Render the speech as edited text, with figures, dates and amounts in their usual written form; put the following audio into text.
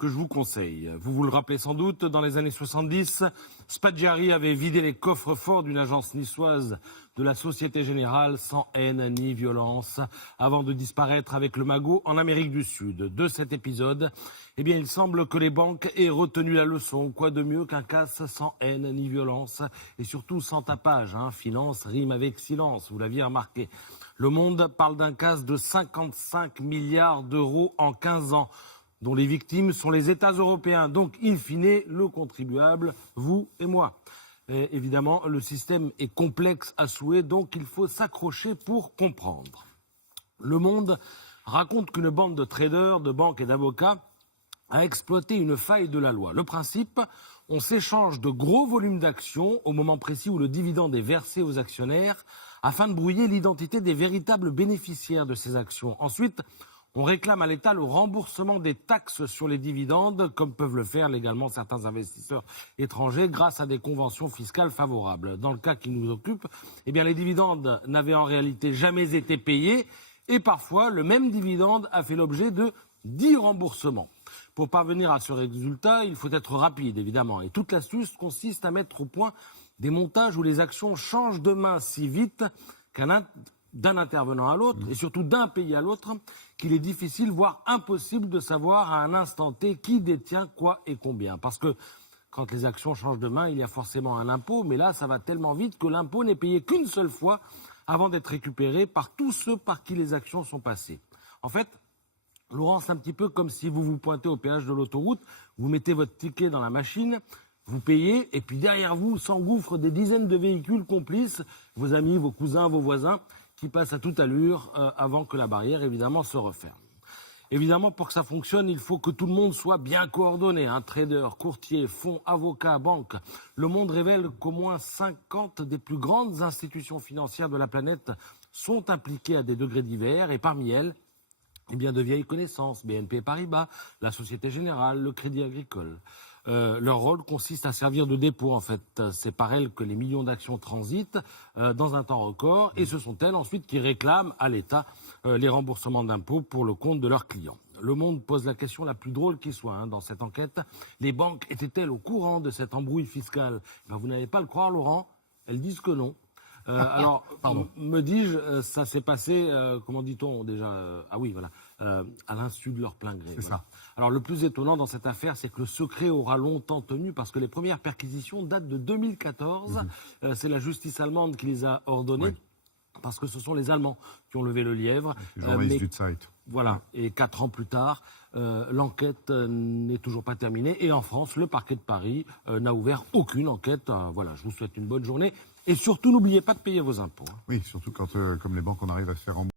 que je vous conseille. Vous le rappelez sans doute, dans les années 70, Spaggiari avait vidé les coffres-forts d'une agence niçoise de la Société Générale sans haine ni violence, avant de disparaître avec le magot en Amérique du Sud. De cet épisode, il semble que les banques aient retenu la leçon. Quoi de mieux qu'un casse sans haine ni violence, et surtout sans tapage. Finance rime avec silence, vous l'aviez remarqué. Le Monde parle d'un casse de 55 milliards d'euros en 15 ans, dont les victimes sont les États européens, donc in fine le contribuable, vous et moi. Et évidemment, le système est complexe à souhait, donc il faut s'accrocher pour comprendre. Le Monde raconte qu'une bande de traders, de banques et d'avocats a exploité une faille de la loi. Le principe, on s'échange de gros volumes d'actions au moment précis où le dividende est versé aux actionnaires afin de brouiller l'identité des véritables bénéficiaires de ces actions. Ensuite, on réclame à l'État le remboursement des taxes sur les dividendes, comme peuvent le faire légalement certains investisseurs étrangers grâce à des conventions fiscales favorables. Dans le cas qui nous occupe, les dividendes n'avaient en réalité jamais été payés et parfois le même dividende a fait l'objet de 10 remboursements. Pour parvenir à ce résultat, il faut être rapide évidemment et toute l'astuce consiste à mettre au point des montages où les actions changent de main si vite d'un intervenant à l'autre, et surtout d'un pays à l'autre, qu'il est difficile, voire impossible de savoir à un instant T qui détient quoi et combien. Parce que quand les actions changent de main, il y a forcément un impôt, mais là, ça va tellement vite que l'impôt n'est payé qu'une seule fois avant d'être récupéré par tous ceux par qui les actions sont passées. En fait, Laurent, c'est un petit peu comme si vous vous pointez au péage de l'autoroute, vous mettez votre ticket dans la machine, vous payez, et puis derrière vous s'engouffrent des dizaines de véhicules complices, vos amis, vos cousins, vos voisins, qui passent à toute allure avant que la barrière, évidemment, se referme. Évidemment, pour que ça fonctionne, il faut que tout le monde soit bien coordonné. Traders, courtiers, fonds, avocats, banques. Le Monde révèle qu'au moins 50 des plus grandes institutions financières de la planète sont impliquées à des degrés divers, et parmi elles, de vieilles connaissances, BNP Paribas, la Société Générale, le Crédit Agricole. Leur rôle consiste à servir de dépôt, en fait. C'est par elles que les millions d'actions transitent dans un temps record, et ce sont elles ensuite qui réclament à l'État les remboursements d'impôts pour le compte de leurs clients. Le Monde pose la question la plus drôle qui soit dans cette enquête. Les banques étaient-elles au courant de cette embrouille fiscale ? Vous n'allez pas le croire, Laurent, elles disent que non. Alors, me dis-je, ça s'est passé, comment dit-on déjà à l'insu de leur plein gré. C'est ça. Alors, le plus étonnant dans cette affaire, c'est que le secret aura longtemps tenu parce que les premières perquisitions datent de 2014. C'est la justice allemande qui les a ordonnées. Oui. Parce que ce sont les Allemands qui ont levé le lièvre. Les journalistes du Zeit. Voilà, et 4 ans plus tard, l'enquête n'est toujours pas terminée. Et en France, le parquet de Paris n'a ouvert aucune enquête. Voilà, je vous souhaite une bonne journée. Et surtout, n'oubliez pas de payer vos impôts. Oui, surtout quand, comme les banques, on arrive à se faire rembourser.